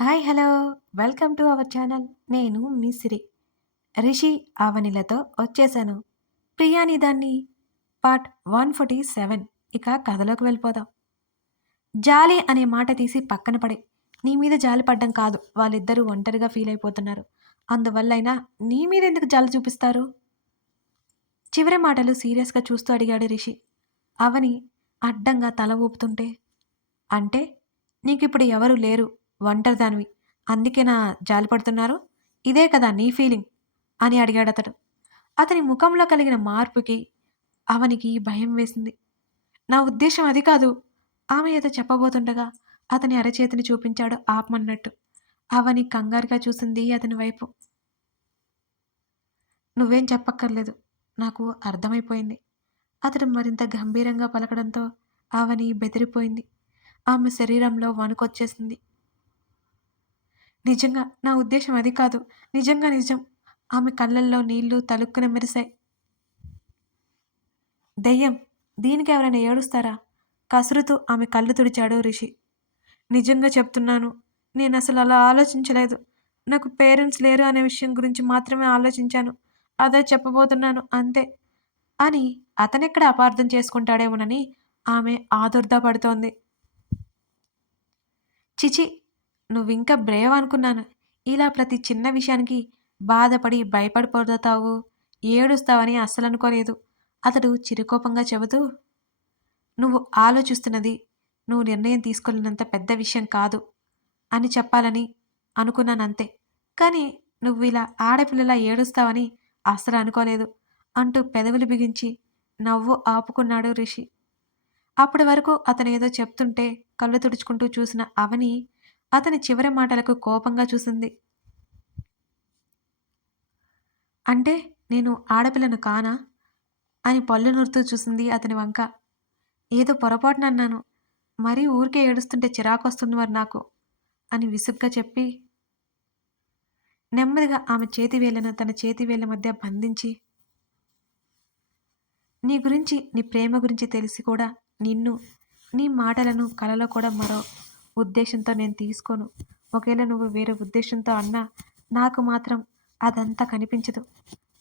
Hi hello. Welcome to our channel. నేను మీ సిరి. రిషి ఆవనిలతో వచ్చేసాను ప్రియాని దాన్ని పార్ట్ వన్ ఫార్టీ సెవెన్. ఇక కథలోకి వెళ్ళిపోదాం. జాలి అనే మాట తీసి పక్కన పడే. నీ మీద జాలి పడ్డం కాదు. వాళ్ళిద్దరూ ఒంటరిగా ఫీల్ అయిపోతున్నారు. అందువల్లైనా నీ మీద ఎందుకు జాలి చూపిస్తారు? చివరి మాటలు సీరియస్గా చూస్తూ అడిగాడు రిషి. అవని అడ్డంగా తల ఊపుతుంటే అంటే నీకిప్పుడు ఎవరు లేరు. ఒంటరిదానివి. అందుకే నా జాలిపడుతున్నారు ఇదే కదా నీ ఫీలింగ్ అని అడిగాడు అతడు. అతని ముఖంలో కలిగిన మార్పుకి అవనికి భయం వేసింది. నా ఉద్దేశం అది కాదు. ఆమె ఏదో చెప్పబోతుండగా అతని అరచేతిని చూపించాడు ఆపమన్నట్టు. అవని కంగారుగా చూసింది అతని వైపు. నువ్వేం చెప్పక్కర్లేదు. నాకు అర్థమైపోయింది. అతడు మరింత గంభీరంగా పలకడంతో అవని బెదిరిపోయింది. ఆమె శరీరంలో వణుకొచ్చేసింది. నిజంగా నా ఉద్దేశం అది కాదు. నిజంగా నిజం. ఆమె కళ్ళల్లో నీళ్ళు తలుక్కున మెరిశాయి. దెయ్యం దీనికి ఎవరైనా ఏడుస్తారా? కసురుతూ ఆమె కళ్ళు తుడిచాడు రిషి. నిజంగా చెప్తున్నాను. నేను అసలు అలా ఆలోచించలేదు. నాకు పేరెంట్స్ లేరు అనే విషయం గురించి మాత్రమే ఆలోచించాను. అదే చెప్పబోతున్నాను అంతే. అని అతనెక్కడ అపార్థం చేసుకుంటాడేమోనని ఆమె ఆదుర్దా పడుతోంది చిచి నువ్వింకా బ్రేవ్ అనుకున్నాను. ఇలా ప్రతి చిన్న విషయానికి బాధపడి భయపడిపోతావు ఏడుస్తావని అస్సలు అనుకోలేదు అతడు చిరుకోపంగా చెబుతూ నువ్వు ఆలోచిస్తున్నది నువ్వు నిర్ణయం తీసుకున్నంత పెద్ద విషయం కాదు అని చెప్పాలని అనుకున్నానంతే. కానీ నువ్వు ఇలా ఆడపిల్లలా ఏడుస్తావని అస్సలు అనుకోలేదు అంటూ పెదవులు బిగించి నవ్వు ఆపుకున్నాడు రిషి. అప్పటి వరకు అతను ఏదో చెప్తుంటే కళ్ళు తుడుచుకుంటూ చూసిన అవని అతని చివరి మాటలకు కోపంగా చూసింది. అంటే నేను ఆడపిల్లను కానా? అని పళ్ళు నూరుతూ చూసింది అతని వంక. ఏదో పొరపాటునన్నాను మరీ ఊరికే ఏడుస్తుంటే చిరాకొస్తుంది మరి నాకు అని విసుగ్గా చెప్పి నెమ్మదిగా ఆమె చేతి వేళ్ళను తన చేతి వేళ్ళ మధ్య బంధించి నీ గురించి నీ ప్రేమ గురించి తెలిసి కూడా నిన్ను నీ మాటలను కలలో కూడా మరో ఉద్దేశంతో నేను తీసుకోను. ఒకవేళ నువ్వు వేరే ఉద్దేశంతో అన్నా నాకు మాత్రం అదంతా కనిపించదు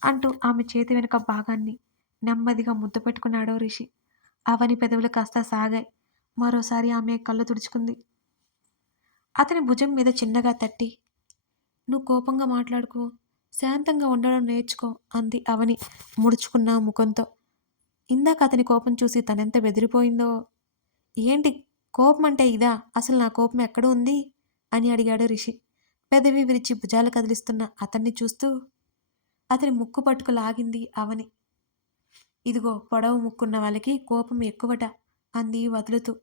అంటూ ఆమె చేతి వెనుక భాగాన్ని నెమ్మదిగా ముద్దు పెట్టుకున్నాడో రిషి. అవని పెదవులు కాస్త సాగాయి. మరోసారి ఆమె కళ్ళు తుడుచుకుంది. అతని భుజం మీద చిన్నగా తట్టి నువ్వు కోపంగా మాట్లాడుకో శాంతంగా ఉండడం నేర్చుకో అంది అవని ముడుచుకున్న ముఖంతో. ఇందాక అతని కోపం చూసి తనెంత బెదిరిపోయిందో? ఏంటి కోపం అంటే ఇదా? అసలు నా కోపం ఎక్కడ ఉంది? అని అడిగాడు రిషి. పెదవి విరిచి భుజాలు కదిలిస్తున్న అతన్ని చూస్తూ అతని ముక్కు పట్టుకు లాగింది అవని. ఇదిగో పొడవు ముక్కున్న వాళ్ళకి కోపం ఎక్కువట అంది వదులుతూ.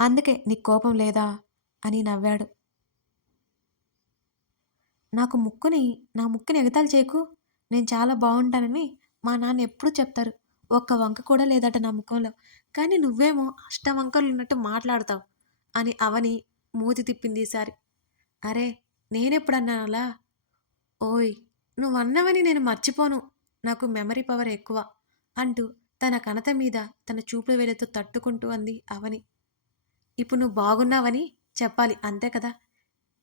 అందుకే నీకు కోపం లేదా? అని నవ్వాడు. నాకు ముక్కుని నా ముక్కుని ఎగతాలు చేయకు. నేను చాలా బాగుంటానని మా నాన్న ఎప్పుడూ చెప్తారు. ఒక్క వంక కూడా లేదట నా ముఖంలో. కానీ నువ్వేమో అష్టవంకలు ఉన్నట్టు మాట్లాడతావు అని అవని మూతి తిప్పింది ఈసారి అరే నేనెప్పుడన్నాను అలా ఓయ్ నువ్వన్నవని నేను మర్చిపోను. నాకు మెమరీ పవర్ ఎక్కువ అంటూ తన కణత మీద తన చూపుల వేలతో తట్టుకుంటూ అంది అవని. ఇప్పుడు నువ్వు బాగున్నావని చెప్పాలి అంతే కదా?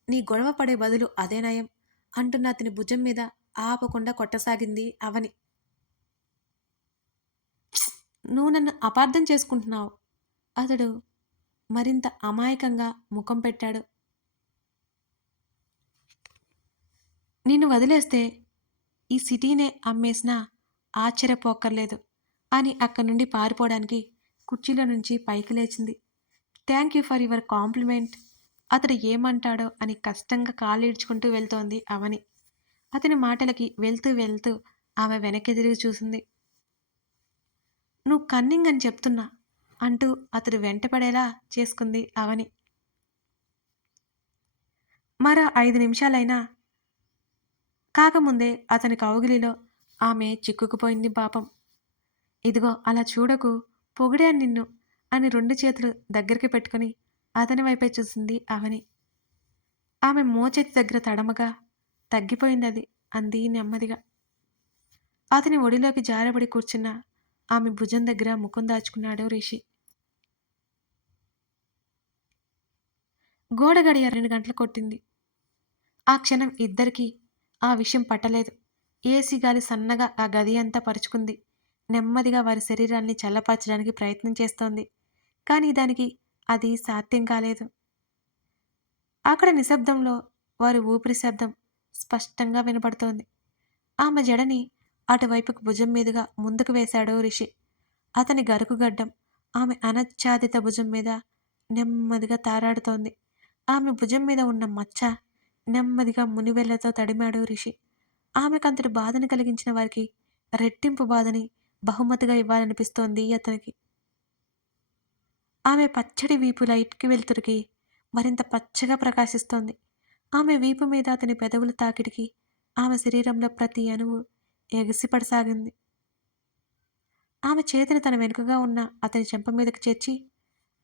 నీ గొడవ పడే బదులు అదే నయం అంటున్న అతని భుజం మీద ఆపకుండా కొట్టసాగింది అవని. నువ్వు నన్ను అపార్థం చేసుకుంటున్నావు. అతడు మరింత అమాయకంగా ముఖం పెట్టాడు. నిన్ను వదిలేస్తే ఈ సిటీనే అమ్మేసినా ఆశ్చర్యపోక్కర్లేదు అని అక్కడి నుండి పారిపోవడానికి కుర్చీలో నుంచి పైకి లేచింది. Thank you for your compliment. అతడు ఏమంటాడో అని కష్టంగా కాళ్ళీడ్చుకుంటూ వెళ్తోంది అవని. అతని మాటలకి వెళ్తూ వెళ్తూ ఆమె వెనక్కి తిరిగి చూసింది. నువ్వు కన్నింగ్ అని చెప్తున్నా అంటూ అతడు వెంటపడేలా చేసుకుంది అవని. మరో ఐదు నిమిషాలైనా కాకముందే అతని కౌగిలిలో ఆమె చిక్కుకుపోయింది పాపం. ఇదిగో అలా చూడకు పొగిడా నిన్ను అని రెండు చేతులు దగ్గరికి పెట్టుకుని అతని వైపే చూసింది అవని. ఆమె మోచేతి దగ్గర తడమగా తగ్గిపోయింది అది అంది నెమ్మదిగా. అతని ఒడిలోకి జారబడి కూర్చున్న ఆమె భుజం దగ్గర ముఖం దాచుకున్నాడు రిషి. గోడ గడియ రెండు గంటలు కొట్టింది. ఆ క్షణం ఇద్దరికీ ఆ విషయం పట్టలేదు. ఏసీ గాలి సన్నగా ఆ గది అంతా పరుచుకుంది. నెమ్మదిగా వారి శరీరాన్ని చల్లపరచడానికి ప్రయత్నం చేస్తోంది. కానీ దానికి అది సాధ్యం కాలేదు. అక్కడ నిశ్శబ్దంలో వారి ఊపిరి శబ్దం స్పష్టంగా వినపడుతోంది. ఆమె జడని అటువైపుకు భుజం మీదుగా ముందుకు వేశాడు రిషి. అతని గరుకుగడ్డం ఆమె అనచ్ఛాదిత భుజం మీద నెమ్మదిగా తారాడుతోంది. ఆమె భుజం మీద ఉన్న మచ్చ నెమ్మదిగా మునివెళ్ళతో తడిమాడు రిషి. ఆమెకంతటి బాధను కలిగించిన వారికి రెట్టింపు బాధని బహుమతిగా ఇవ్వాలనిపిస్తోంది అతనికి. ఆమె పచ్చడి వీపు లైట్కి వెలుతురికి మరింత పచ్చగా ప్రకాశిస్తోంది. ఆమె వీపు మీద అతని పెదవుల తాకిడికి ఆమె శరీరంలో ప్రతి అణువు ఎగసిపడసాగింది. ఆమె చేతిని తన వెనుకగా ఉన్న అతని చెంప మీదకి చేర్చి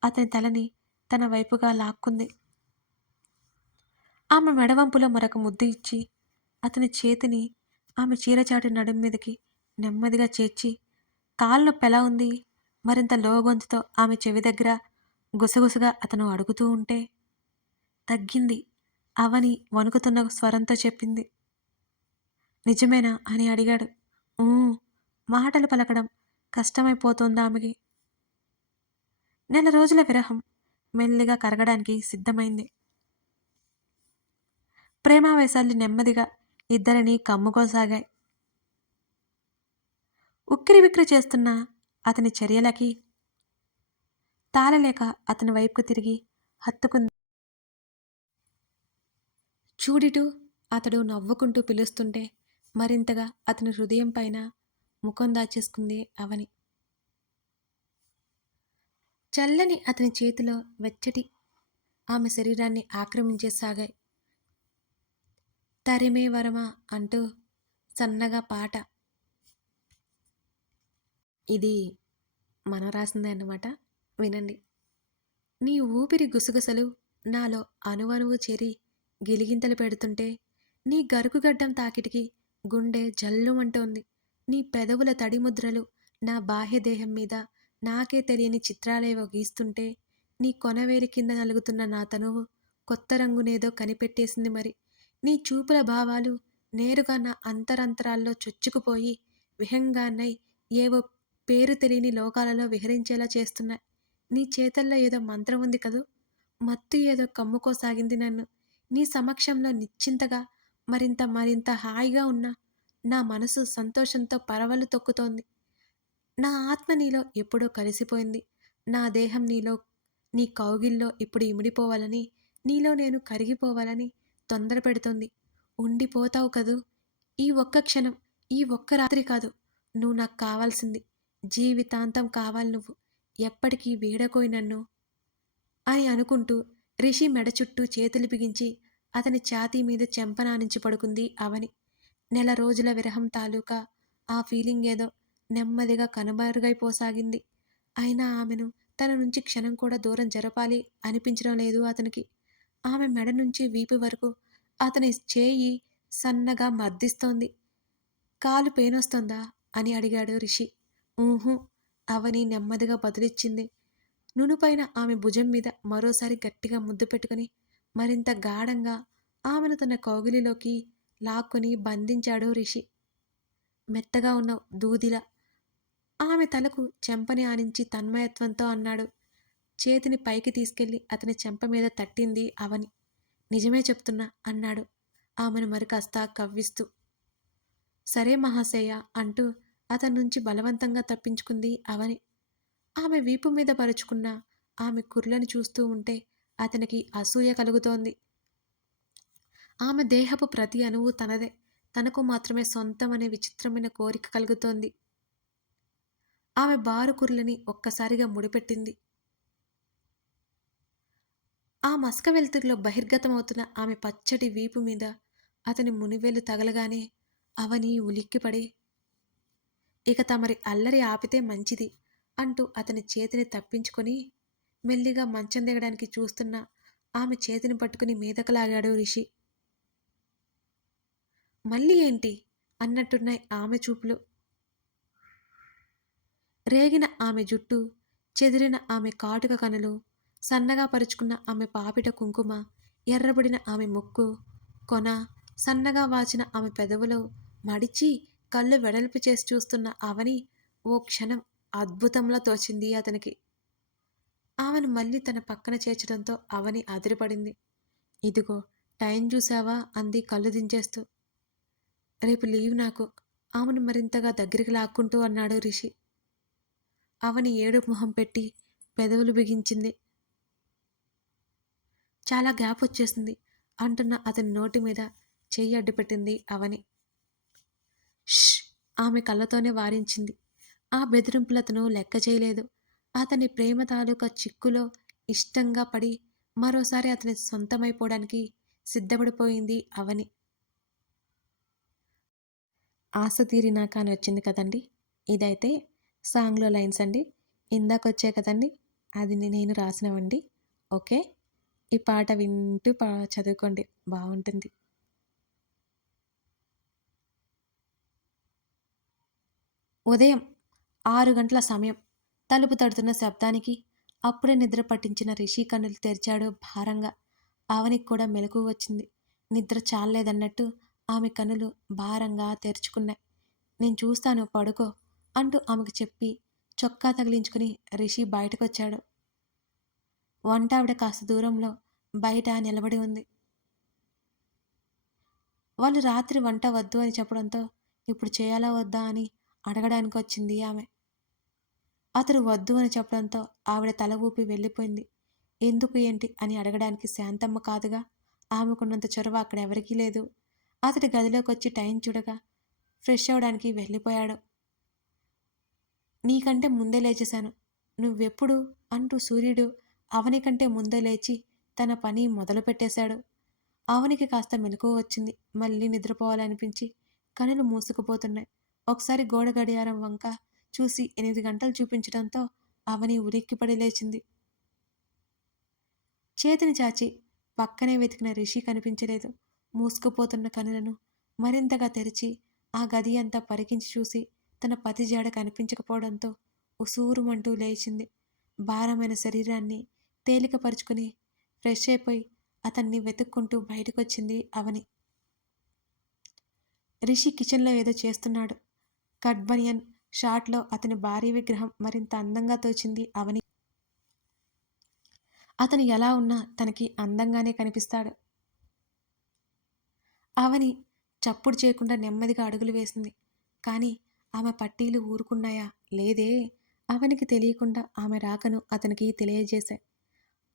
అతని తలని తన వైపుగా లాక్కుంది. ఆమె మెడవంపులో మరొక ముద్దు ఇచ్చి అతని చేతిని ఆమె చీరచాటు నడుం మీదకి నెమ్మదిగా చేర్చి కాళ్ళు పెలా ఉంది? మరింత లోగొంతుతో ఆమె చెవి దగ్గర గుసగుసగా అతను అడుగుతూ ఉంటే తగ్గింది. అవని వణుకుతున్న స్వరంతో చెప్పింది. నిజమేనా? అని అడిగాడు. "ఊ" మాటలు పలకడం కష్టమైపోతోంది ఆమెకి. నెల రోజుల విరహం మెల్లిగా కరగడానికి సిద్ధమైంది. ప్రేమావేశాలు నెమ్మదిగా ఇద్దరిని కమ్ముకోసాగాయి. ఉక్కిరి విక్కిరి చేస్తున్న అతని చర్యలకి తాళలేక అతని వైపుకు తిరిగి హత్తుకుంది. చూడిటు అతడు నవ్వుకుంటూ పిలుస్తుంటే మరింతగా అతని హృదయం పైన ముఖం దాచేసుకుంది అవని. చల్లని అతని చేతిలో వెచ్చటి ఆమె శరీరాన్ని ఆక్రమించేసాగాయి తరిమే వరమా అంటూ సన్నగా పాట. ఇది మనం రాసిందే అన్నమాట. వినండి. నీ ఊపిరి గుసగుసలు నాలో అణువణువు చేరి గిలిగింతలు పెడుతుంటే నీ గరుకుగడ్డం తాకిటికి గుండె జల్లుమంటోంది. నీ పెదవుల తడిముద్రలు నా బాహ్యదేహం మీద నాకే తెలియని చిత్రాలేవో గీస్తుంటే నీ కొనవేలి కింద నలుగుతున్న నా తనువు కొత్త రంగునేదో కనిపెట్టేసింది మరి. నీ చూపుల భావాలు నేరుగా నా అంతరంతరాల్లో చొచ్చుకుపోయి విహంగాన్నై ఏవో పేరు తెలియని లోకాలలో విహరించేలా చేస్తున్నాయి. నీ చేతల్లో ఏదో మంత్రం ఉంది కదూ? మత్తు ఏదో కమ్ముకోసాగింది నన్ను. నీ సమక్షంలో నిశ్చింతగా మరింత మరింత హాయిగా ఉన్న నా మనసు సంతోషంతో పరవలు తొక్కుతోంది. నా ఆత్మ నీలో ఎప్పుడో కలిసిపోయింది. నా దేహం నీలో నీ కౌగిల్లో ఇప్పుడు ఇమిడిపోవాలని నీలో నేను కరిగిపోవాలని తొందర పెడుతోంది. ఉండిపోతావు కదూ. ఈ ఒక్క క్షణం ఈ ఒక్క రాత్రి కాదు. నువ్వు నాకు కావాల్సింది. జీవితాంతం కావాలి నువ్వు. ఎప్పటికీ వీడకోయి నన్ను అని అనుకుంటూ రిషి మెడ చుట్టూ చేతులు బిగించి అతని ఛాతీ మీద చెంపనానించి పడుకుంది అవని. నెల రోజుల విరహం తాలూకా ఆ ఫీలింగ్ ఏదో నెమ్మదిగా కనుమరుగైపోసాగింది. అయినా ఆమెను తన నుంచి క్షణం కూడా దూరం జరపాలి అనిపించడం లేదు అతనికి. ఆమె మెడ నుంచి వీపు వరకు అతని చేయి సన్నగా మర్దిస్తోంది. కాలు పేనొస్తుందా? అని అడిగాడు రిషి. ఊహు అవని నెమ్మదిగా బదులిచ్చింది. నునుపైన ఆమె భుజం మీద మరోసారి గట్టిగా ముద్దు పెట్టుకుని మరింత గాఢంగా ఆమెను తన కౌగిలిలోకి లాక్కుని బంధించాడు రిషి. మెత్తగా ఉన్న దూదిల ఆమె తలకు చెంపని ఆనించి తన్మయత్వంతో అన్నాడు. చేతిని పైకి తీసుకెళ్ళి అతని చెంప మీద తట్టింది అవని. నిజమే చెప్తున్నా అన్నాడు. ఆమెను మరి కాస్త కవ్విస్తూ. సరే మహాశయ అంటూ అతని నుంచి బలవంతంగా తప్పించుకుంది అవని. ఆమె వీపు మీద పరుచుకున్న ఆమె కుర్లను చూస్తూ ఉంటే అతనికి అసూయ కలుగుతోంది. ఆమె దేహపు ప్రతి అణువు తనదే. తనకు మాత్రమే సొంతమనే విచిత్రమైన కోరిక కలుగుతోంది. ఆమె బారు కుర్లని ఒక్కసారిగా ముడిపెట్టింది. ఆ మస్క వెలుతురులో బహిర్గతమవుతున్న ఆమె పచ్చటి వీపు మీద అతని మునివేలు తగలగానే అవని ఉలిక్కిపడి ఇక తమరి అల్లరి ఆపితే మంచిది అంటూ అతని చేతిని తప్పించుకొని మెల్లిగా మంచం దిగడానికి చూస్తున్న ఆమె చేతిని పట్టుకుని మీదకలాగాడు రిషి. మళ్ళీ ఏంటి? అన్నట్టున్నాయి ఆమె చూపులు. రేగిన ఆమె జుట్టు చెదిరిన ఆమె కాటుక కనులు సన్నగా పరుచుకున్న ఆమె పాపిట కుంకుమ ఎర్రబడిన ఆమె ముక్కు కొన సన్నగా వాచిన ఆమె పెదవులో మడిచి కళ్ళు వెడల్పు చేసి చూస్తున్న అవని ఓ క్షణం అద్భుతంలా తోచింది అతనికి. ఆమెను మళ్ళీ తన పక్కన చేర్చడంతో అవని అదిరిపడింది. ఇదిగో టైం చూసావా అంది కళ్ళు దించేస్తూ. రేపు లీవ్ నాకు. ఆమెను మరింతగా దగ్గరికి లాక్కుంటూ అన్నాడు రిషి. అవని ఏడు మొహం పెట్టి పెదవులు బిగించింది. చాలా గ్యాప్ వచ్చేసింది అంటున్న అతని నోటి మీద చెయ్యి అడ్డుపెట్టింది అవని. ష్! ఆమె కళ్ళతోనే వారించింది. ఆ బెదిరింపులతను లెక్క చేయలేదు. అతని ప్రేమ తాలూకా చిక్కులో ఇష్టంగా పడి మరోసారి అతని సొంతమైపోవడానికి సిద్ధపడిపోయింది అవని. ఆశ తీరినాక అని వచ్చింది కదండి. ఇదైతే సాంగ్లో లైన్స్ అండి. ఇందాక వచ్చాయి కదండి. అది నేను రాసినవండి. ఓకే? ఈ పాట వింటూ పా చదువుకోండి. బాగుంటుంది. ఉదయం ఆరు గంటల సమయం. తలుపు తడుతున్న శబ్దానికి అప్పుడే నిద్ర పట్టించిన రిషి కన్నులు తెరిచాడు భారంగా. ఆవనికి కూడా మెలకు వచ్చింది. నిద్ర చాలేదన్నట్టు ఆమె కనులు భారంగా తెరుచుకున్నాయి. నేను చూస్తాను పడుకో అంటూ ఆమెకు చెప్పి చొక్కా తగిలించుకుని రిషి బయటకొచ్చాడు. వంట ఆవిడ కాస్త దూరంలో బయట నిలబడి ఉంది. వాళ్ళు రాత్రి వంట వద్దు అని చెప్పడంతో ఇప్పుడు చేయాలా వద్దా అని అడగడానికి వచ్చింది ఆమె. అతడు వద్దు అని చెప్పడంతో ఆవిడ తల ఊపి వెళ్ళిపోయింది. ఎందుకు ఏంటి అని అడగడానికి శాంతమ్మ కాదుగా ఆమెకున్నంత చొరవ అక్కడ ఎవరికీ లేదు. అతడి గదిలోకి వచ్చి టైం చూడగా ఫ్రెష్ అవడానికి వెళ్ళిపోయాడు. నీకంటే ముందే లేచేశాను. నువ్వెప్పుడు? అంటూ సూర్యుడు అవని కంటే ముందే లేచి తన పని మొదలుపెట్టేశాడు. అవనికి కాస్త మెలకు వచ్చింది. మళ్ళీ నిద్రపోవాలనిపించి కనులు మూసుకుపోతున్నాయి. ఒకసారి గోడ గడియారం వంక చూసి ఎనిమిది గంటలు చూపించడంతో అవని ఉలిక్కిపడి లేచింది. చేతిని చాచి పక్కనే వెతికిన రిషి కనిపించలేదు. మూసుకుపోతున్న కనులను మరింతగా తెరిచి ఆ గది అంతా పరికించి చూసి తన పతి జాడ కనిపించకపోవడంతో ఉసూరుమంటూ లేచింది. భారమైన శరీరాన్ని తేలికపరుచుకుని ఫ్రెష్ అయిపోయి అతన్ని వెతుక్కుంటూ బయటకొచ్చింది అవని. రిషి కిచెన్లో ఏదో చేస్తున్నాడు. కట్బనియన్ షాట్లో అతని భారీ విగ్రహం మరింత అందంగా తోచింది అవని. అతను ఎలా ఉన్నా తనకి అందంగానే కనిపిస్తాడు. అవని చప్పుడు చేయకుండా నెమ్మదిగా అడుగులు వేసింది. కానీ ఆమె పట్టీలు ఊరుకున్నాయా? లేదే. అవనికి తెలియకుండా ఆమె రాకను అతనికి తెలియజేశాయి.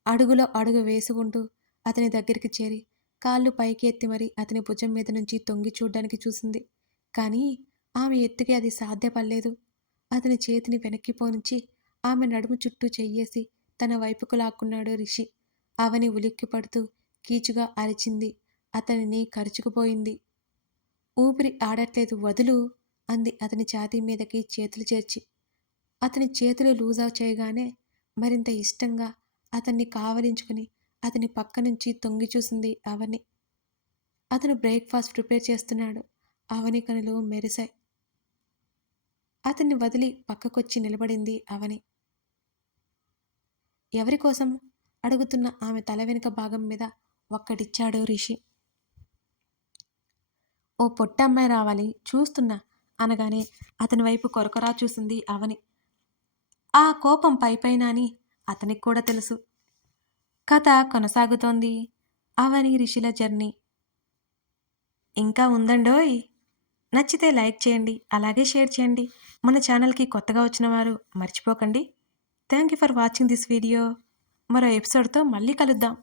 అడుగులో అడుగు వేసుకుంటూ అతని దగ్గరికి చేరి కాళ్ళు పైకి ఎత్తి మరీ అతని భుజం మీద నుంచి తొంగి చూడ్డానికి చూసింది. కానీ ఆమె ఎత్తుకి అది సాధ్యపడలేదు. అతని చేతిని వెనక్కి పోనించి ఆమె నడుము చుట్టూ చెయ్యేసి తన వైపుకు లాక్కున్నాడు రిషి. అవని ఉలిక్కి పడుతూ కీచుగా అరిచింది. అతనిని కరుచుకుపోయింది. ఊపిరి ఆడట్లేదు వదులు అంది అతని ఛాతీ మీదకి చేతులు చేర్చి. అతని చేతులు లూజా చేయగానే మరింత ఇష్టంగా అతన్ని కావలించుకుని అతని పక్క నుంచి తొంగి చూసింది అవని. అతను బ్రేక్ఫాస్ట్ ప్రిపేర్ చేస్తున్నాడు. అవని కనులు మెరిశాయి. అతన్ని వదిలి పక్కకొచ్చి నిలబడింది అవని. ఎవరి కోసం? అడుగుతున్న ఆమె తల వెనుక భాగం మీద ఒక్కటిచ్చాడు రిషి. ఓ పొట్టమ్మాయి రావాలి చూస్తున్నా అనగానే అతని వైపు కొరకొరా చూసింది అవని. ఆ కోపం పైపైన అని అతనికి కూడా తెలుసు. కథ కొనసాగుతోంది. అవని రిషిల జర్నీ. ఇంకా ఉందండోయ్? నచ్చితే లైక్ చేయండి అలాగే షేర్ చేయండి. మన ఛానల్కి కొత్తగా వచ్చిన వారు మర్చిపోకండి. Thank you for watching this video. మరో ఎపిసోడ్తో మళ్ళీ కలుద్దాం.